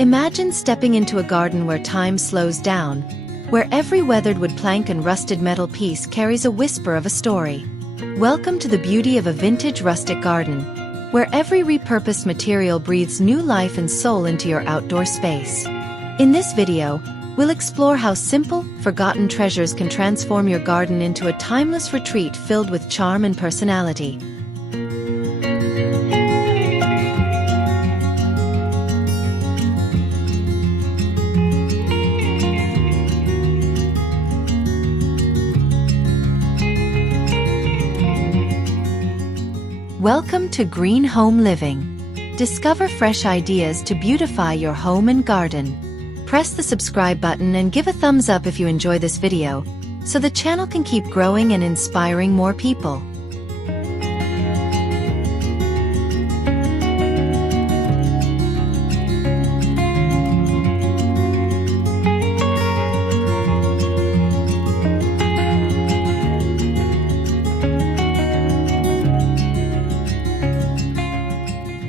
Imagine stepping into a garden where time slows down, where every weathered wood plank and rusted metal piece carries a whisper of a story. Welcome to the beauty of a vintage rustic garden, where every repurposed material breathes new life and soul into your outdoor space. In this video, we'll explore how simple, forgotten treasures can transform your garden into a timeless retreat filled with charm and personality. Welcome to Green Home Living. Discover fresh ideas to beautify your home and garden. Press the subscribe button and give a thumbs up if you enjoy this video, so the channel can keep growing and inspiring more people.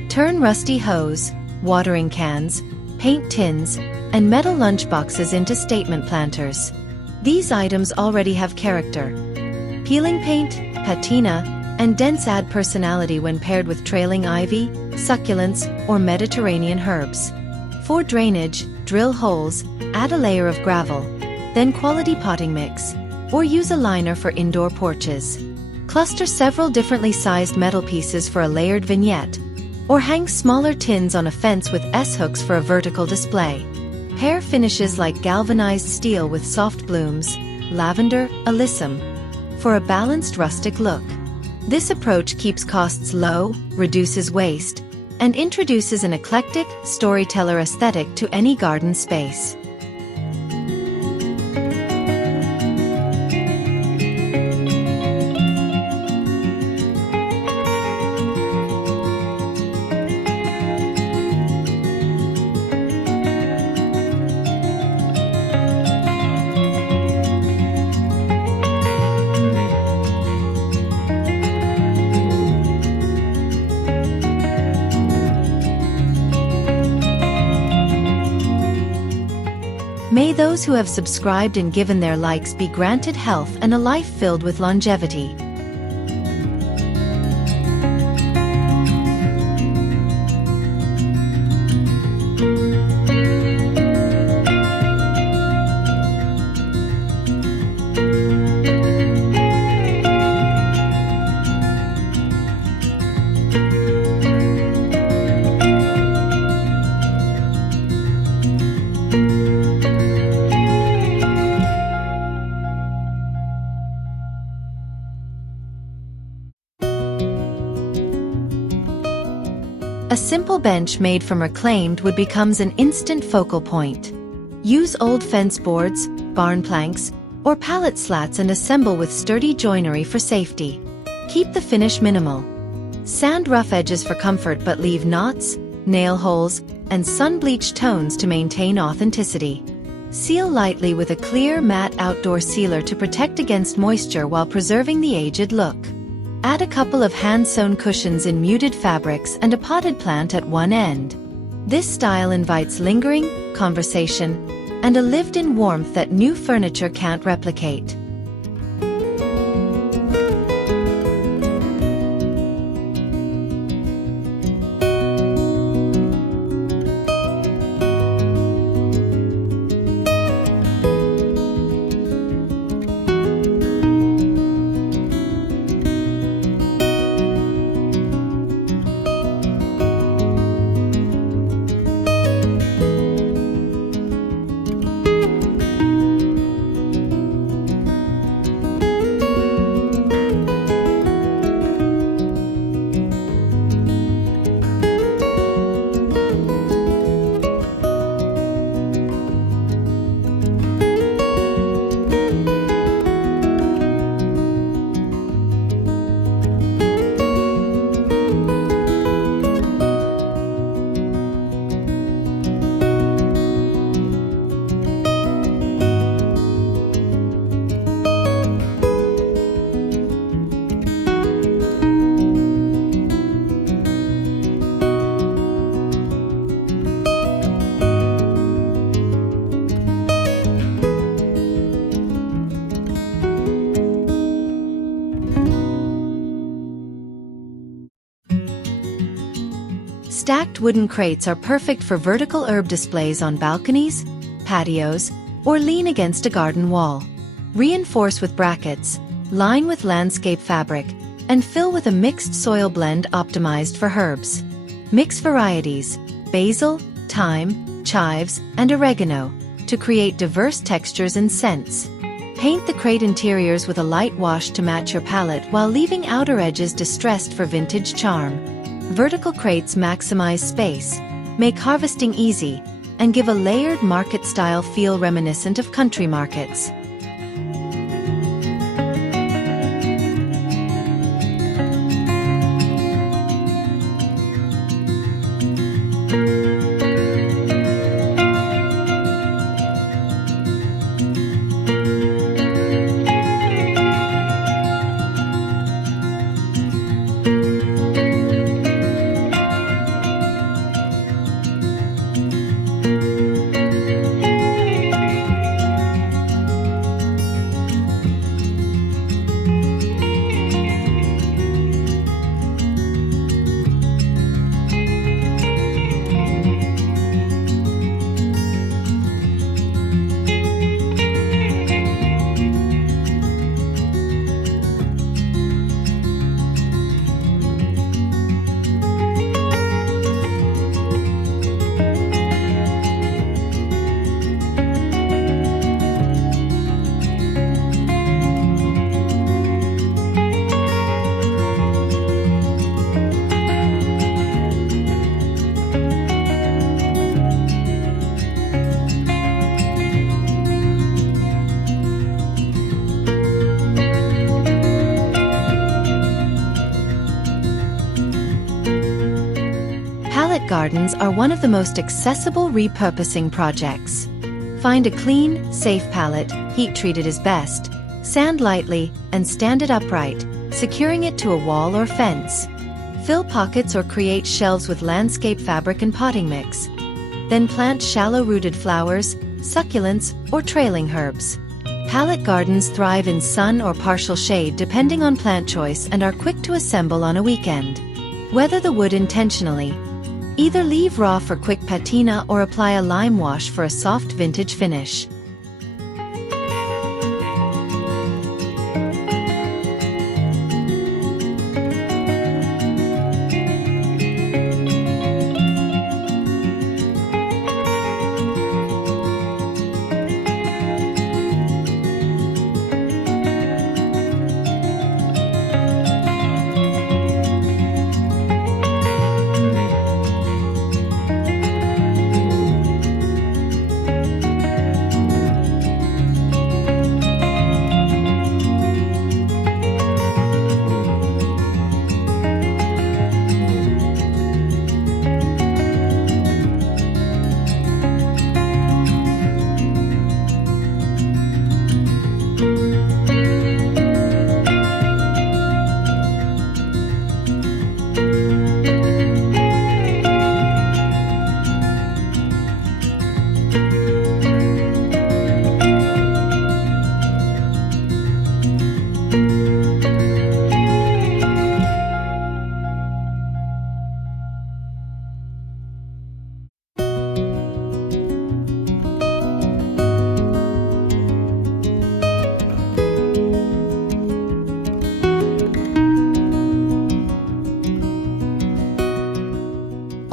Turn rusty hose, watering cans, paint tins, and metal lunchboxes into statement planters. These items already have character. Peeling paint, patina, and dents add personality when paired with trailing ivy, succulents, or Mediterranean herbs. For drainage, drill holes, add a layer of gravel, then quality potting mix, or use a liner for indoor porches. Cluster several differently sized metal pieces for a layered vignette, or hang smaller tins on a fence with S-hooks for a vertical display. Pair finishes like galvanized steel with soft blooms, lavender, alyssum, for a balanced rustic look. This approach keeps costs low, reduces waste, and introduces an eclectic, storyteller aesthetic to any garden space. May those who have subscribed and given their likes be granted health and a life filled with longevity. A simple bench made from reclaimed wood becomes an instant focal point. Use old fence boards, barn planks, or pallet slats and assemble with sturdy joinery for safety. Keep the finish minimal. Sand rough edges for comfort but leave knots, nail holes, and sun-bleached tones to maintain authenticity. Seal lightly with a clear matte outdoor sealer to protect against moisture while preserving the aged look. Add a couple of hand-sewn cushions in muted fabrics and a potted plant at one end. This style invites lingering, conversation, and a lived-in warmth that new furniture can't replicate. Stacked wooden crates are perfect for vertical herb displays on balconies, patios, or lean against a garden wall. Reinforce with brackets, line with landscape fabric, and fill with a mixed soil blend optimized for herbs. Mix varieties, basil, thyme, chives, and oregano, to create diverse textures and scents. Paint the crate interiors with a light wash to match your palette while leaving outer edges distressed for vintage charm. Vertical crates maximize space, make harvesting easy, and give a layered market-style feel reminiscent of country markets. Pallet gardens are one of the most accessible repurposing projects. Find a clean, safe pallet, heat-treated is best, sand lightly, and stand it upright, securing it to a wall or fence. Fill pockets or create shelves with landscape fabric and potting mix. Then plant shallow-rooted flowers, succulents, or trailing herbs. Pallet gardens thrive in sun or partial shade depending on plant choice and are quick to assemble on a weekend. Weather the wood intentionally. Either leave raw for quick patina or apply a lime wash for a soft vintage finish.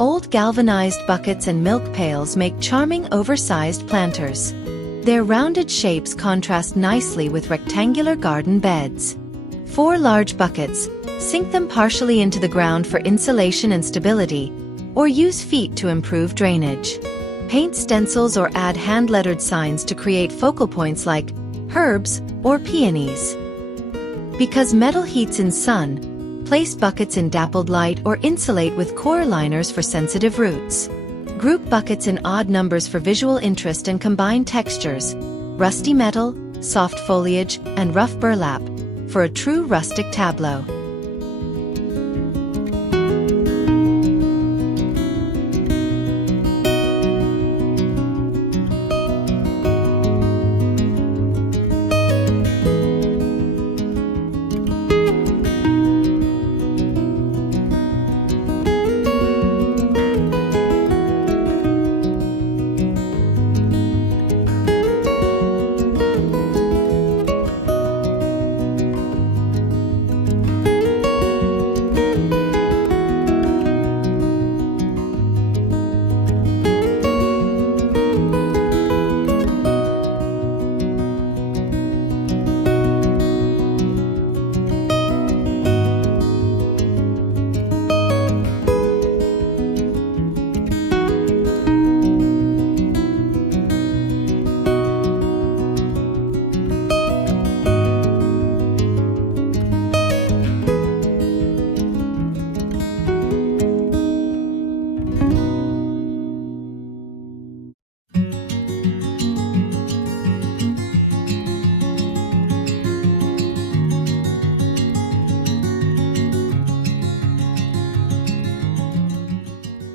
Old galvanized buckets and milk pails make charming oversized planters. Their rounded shapes contrast nicely with rectangular garden beds. 4 large buckets, sink them partially into the ground for insulation and stability, or use feet to improve drainage. Paint stencils or add hand-lettered signs to create focal points like herbs or peonies. Because metal heats in sun, place buckets in dappled light or insulate with core liners for sensitive roots. Group buckets in odd numbers for visual interest and combine textures, rusty metal, soft foliage, and rough burlap, for a true rustic tableau.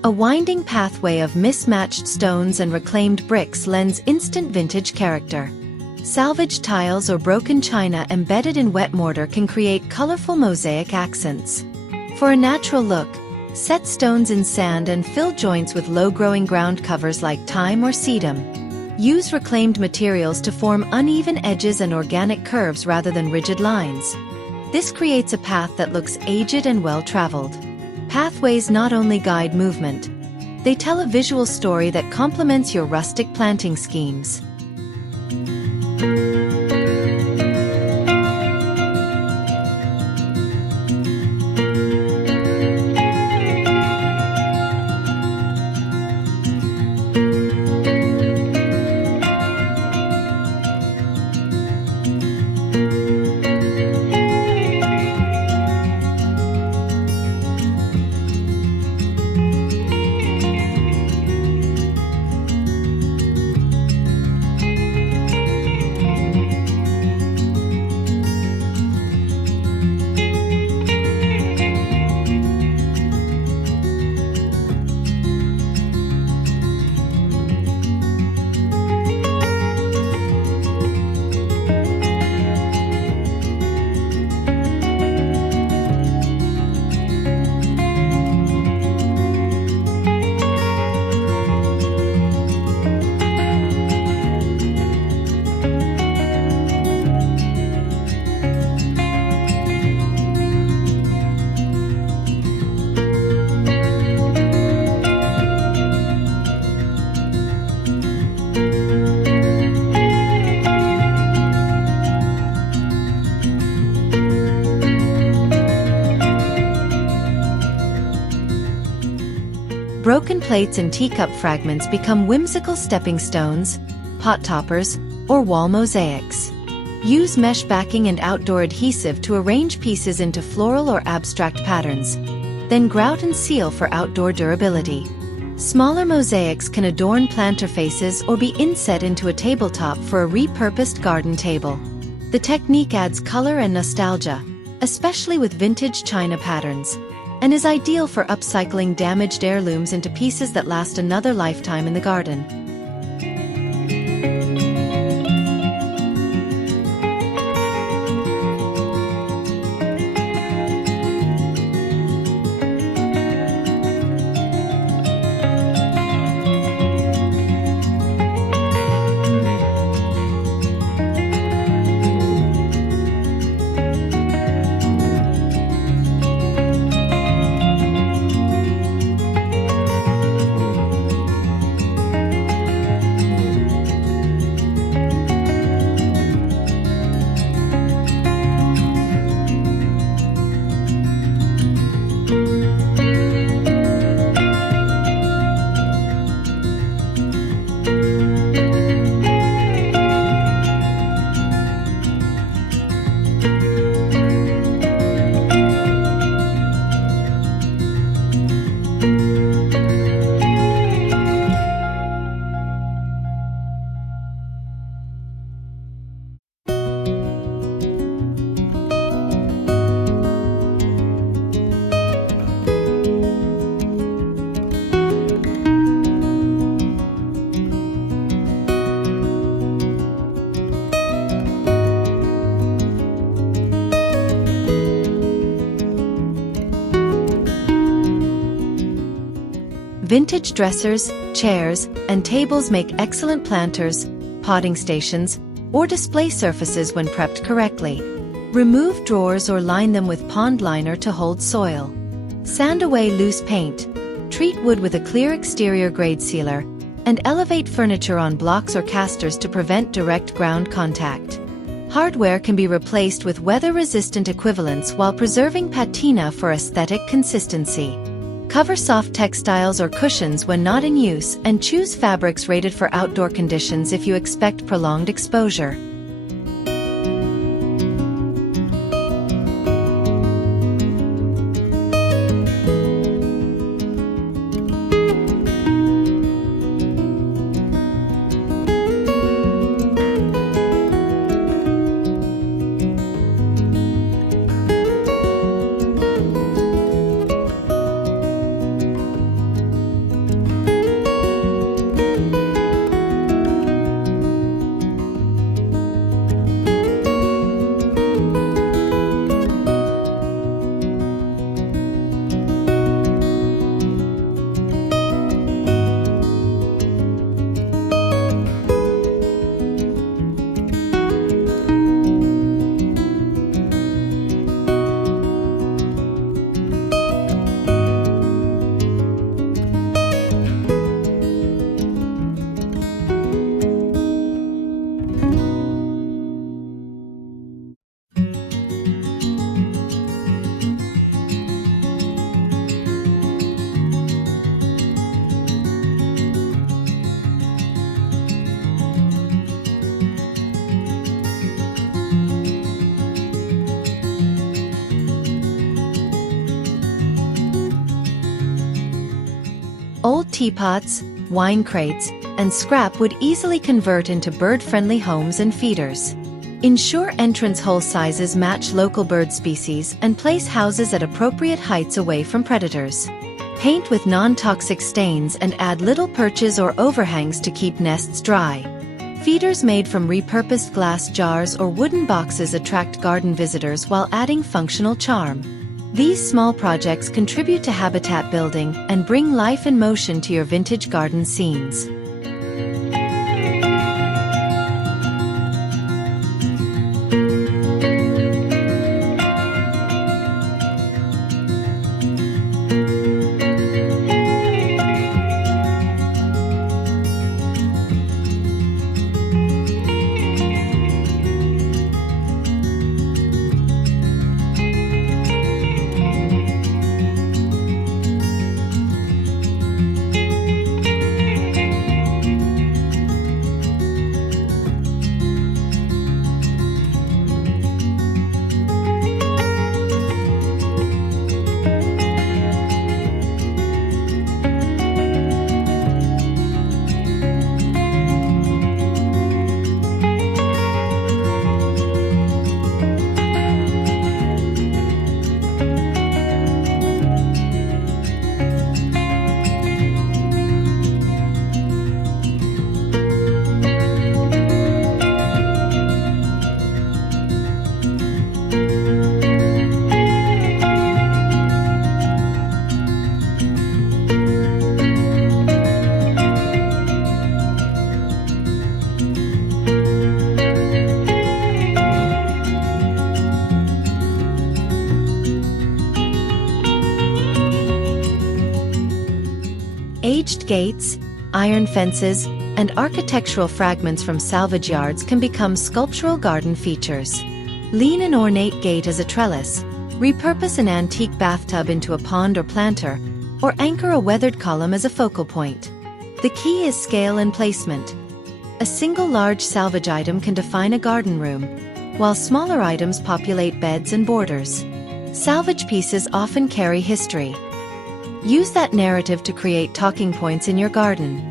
A winding pathway of mismatched stones and reclaimed bricks lends instant vintage character. Salvaged tiles or broken china embedded in wet mortar can create colorful mosaic accents. For a natural look, set stones in sand and fill joints with low-growing ground covers like thyme or sedum. Use reclaimed materials to form uneven edges and organic curves rather than rigid lines. This creates a path that looks aged and well-traveled. Pathways not only guide movement, they tell a visual story that complements your rustic planting schemes. Broken plates and teacup fragments become whimsical stepping stones, pot toppers, or wall mosaics. Use mesh backing and outdoor adhesive to arrange pieces into floral or abstract patterns. Then grout and seal for outdoor durability. Smaller mosaics can adorn planter faces or be inset into a tabletop for a repurposed garden table. The technique adds color and nostalgia, especially with vintage china patterns, and is ideal for upcycling damaged heirlooms into pieces that last another lifetime in the garden. Vintage dressers, chairs, and tables make excellent planters, potting stations, or display surfaces when prepped correctly. Remove drawers or line them with pond liner to hold soil. Sand away loose paint. Treat wood with a clear exterior grade sealer, and elevate furniture on blocks or casters to prevent direct ground contact. Hardware can be replaced with weather-resistant equivalents while preserving patina for aesthetic consistency. Cover soft textiles or cushions when not in use, and choose fabrics rated for outdoor conditions if you expect prolonged exposure. Old teapots, wine crates, and scrap would easily convert into bird-friendly homes and feeders. Ensure entrance hole sizes match local bird species and place houses at appropriate heights away from predators. Paint with non-toxic stains and add little perches or overhangs to keep nests dry. Feeders made from repurposed glass jars or wooden boxes attract garden visitors while adding functional charm. These small projects contribute to habitat building and bring life and motion to your vintage garden scenes. Aged gates, iron fences, and architectural fragments from salvage yards can become sculptural garden features. Lean an ornate gate as a trellis, repurpose an antique bathtub into a pond or planter, or anchor a weathered column as a focal point. The key is scale and placement. A single large salvage item can define a garden room, while smaller items populate beds and borders. Salvage pieces often carry history. Use that narrative to create talking points in your garden.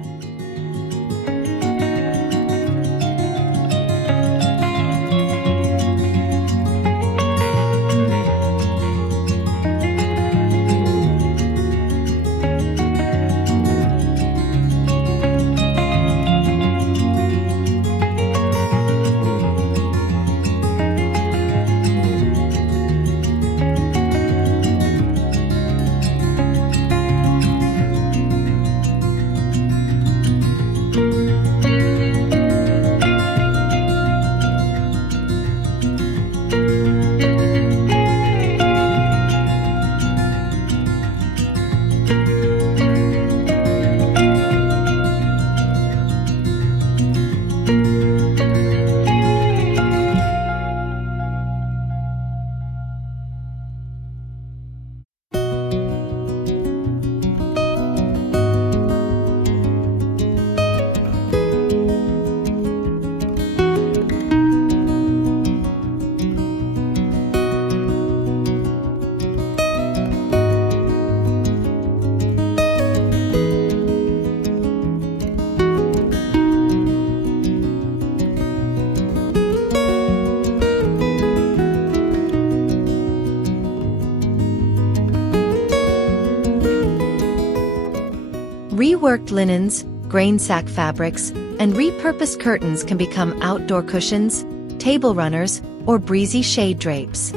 Reworked linens, grain sack fabrics, and repurposed curtains can become outdoor cushions, table runners, or breezy shade drapes.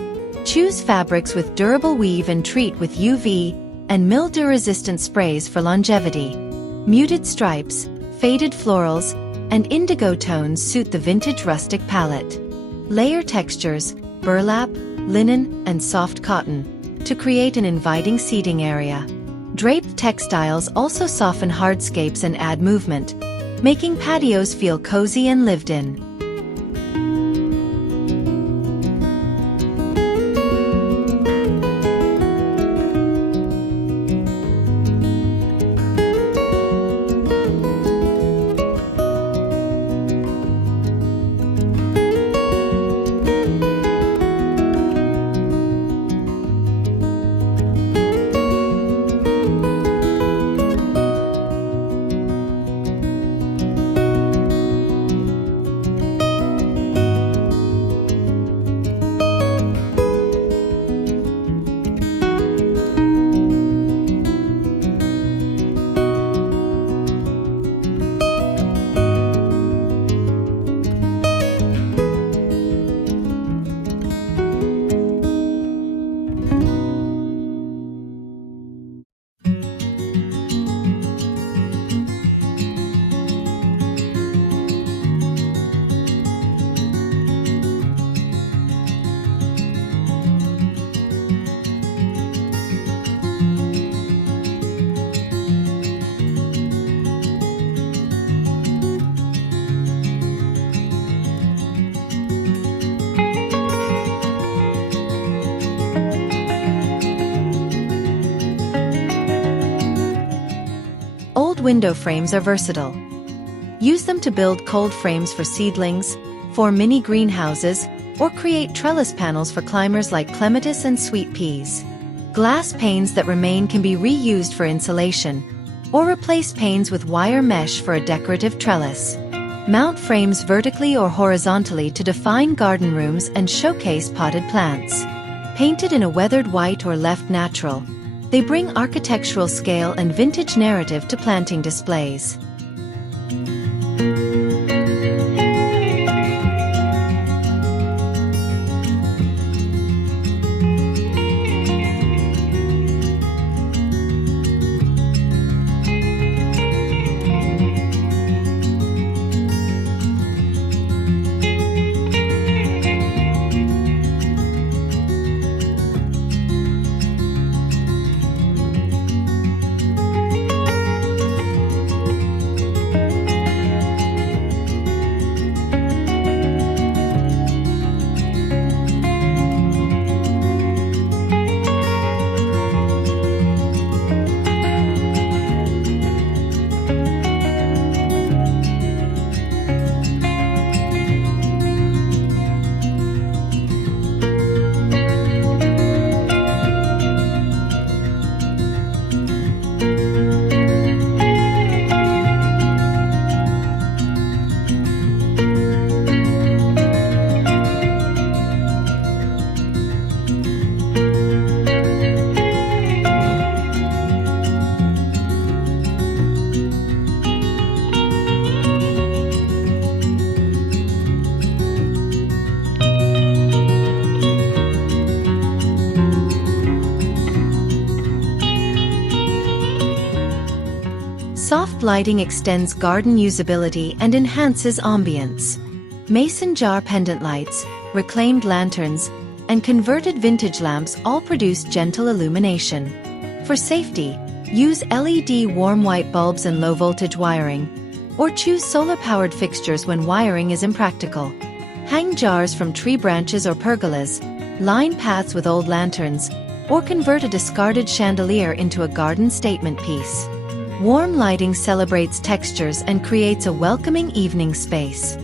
Choose fabrics with durable weave and treat with UV and mildew-resistant sprays for longevity. Muted stripes, faded florals, and indigo tones suit the vintage rustic palette. Layer textures, burlap, linen, and soft cotton to create an inviting seating area. Draped textiles also soften hardscapes and add movement, making patios feel cozy and lived in. window frames are versatile. Use them to build cold frames for seedlings, form mini greenhouses, or create trellis panels for climbers like clematis and sweet peas. Glass panes that remain can be reused for insulation, or replace panes with wire mesh for a decorative trellis. Mount frames vertically or horizontally to define garden rooms and showcase potted plants. Painted in a weathered white or left natural, they bring architectural scale and vintage narrative to planting displays. Soft lighting extends garden usability and enhances ambience. Mason jar pendant lights, reclaimed lanterns, and converted vintage lamps all produce gentle illumination. For safety, use LED warm white bulbs and low-voltage wiring, or choose solar-powered fixtures when wiring is impractical. Hang jars from tree branches or pergolas, line paths with old lanterns, or convert a discarded chandelier into a garden statement piece. Warm lighting celebrates textures and creates a welcoming evening space.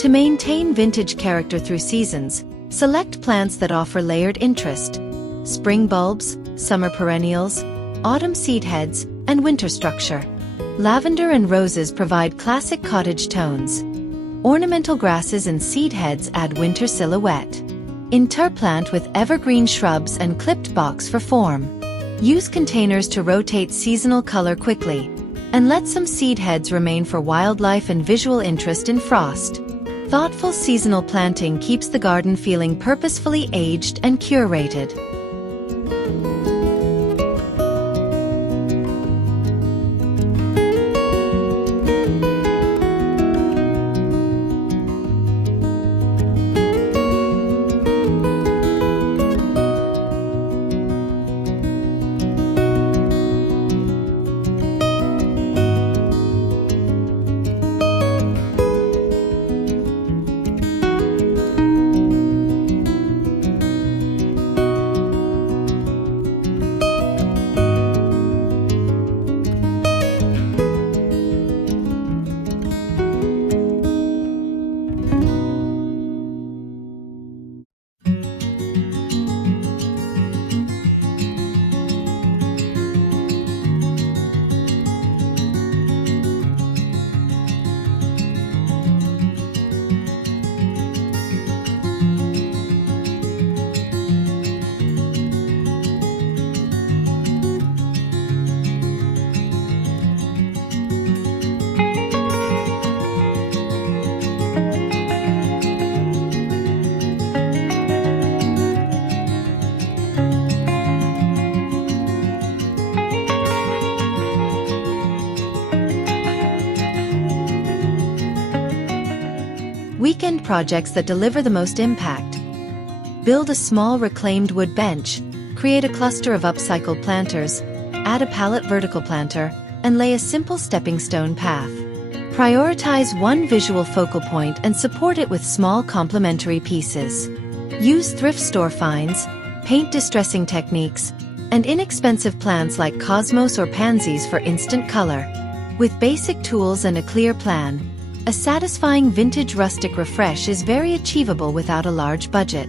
To maintain vintage character through seasons, select plants that offer layered interest: spring bulbs, summer perennials, autumn seed heads, and winter structure. Lavender and roses provide classic cottage tones. Ornamental grasses and seed heads add winter silhouette. Interplant with evergreen shrubs and clipped box for form. Use containers to rotate seasonal color quickly, and let some seed heads remain for wildlife and visual interest in frost. Thoughtful seasonal planting keeps the garden feeling purposefully aged and curated. weekend projects that deliver the most impact. Build a small reclaimed wood bench, create a cluster of upcycled planters, add a pallet vertical planter, and lay a simple stepping stone path. Prioritize one visual focal point and support it with small complementary pieces. Use thrift store finds, paint distressing techniques, and inexpensive plants like cosmos or pansies for instant color. With basic tools and a clear plan, a satisfying vintage rustic refresh is very achievable without a large budget.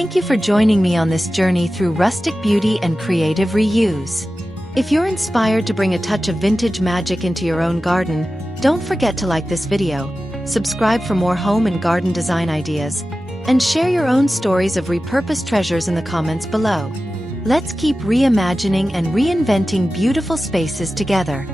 Thank you for joining me on this journey through rustic beauty and creative reuse. If you're inspired to bring a touch of vintage magic into your own garden, don't forget to like this video, subscribe for more home and garden design ideas, and share your own stories of repurposed treasures in the comments below. Let's keep reimagining and reinventing beautiful spaces together.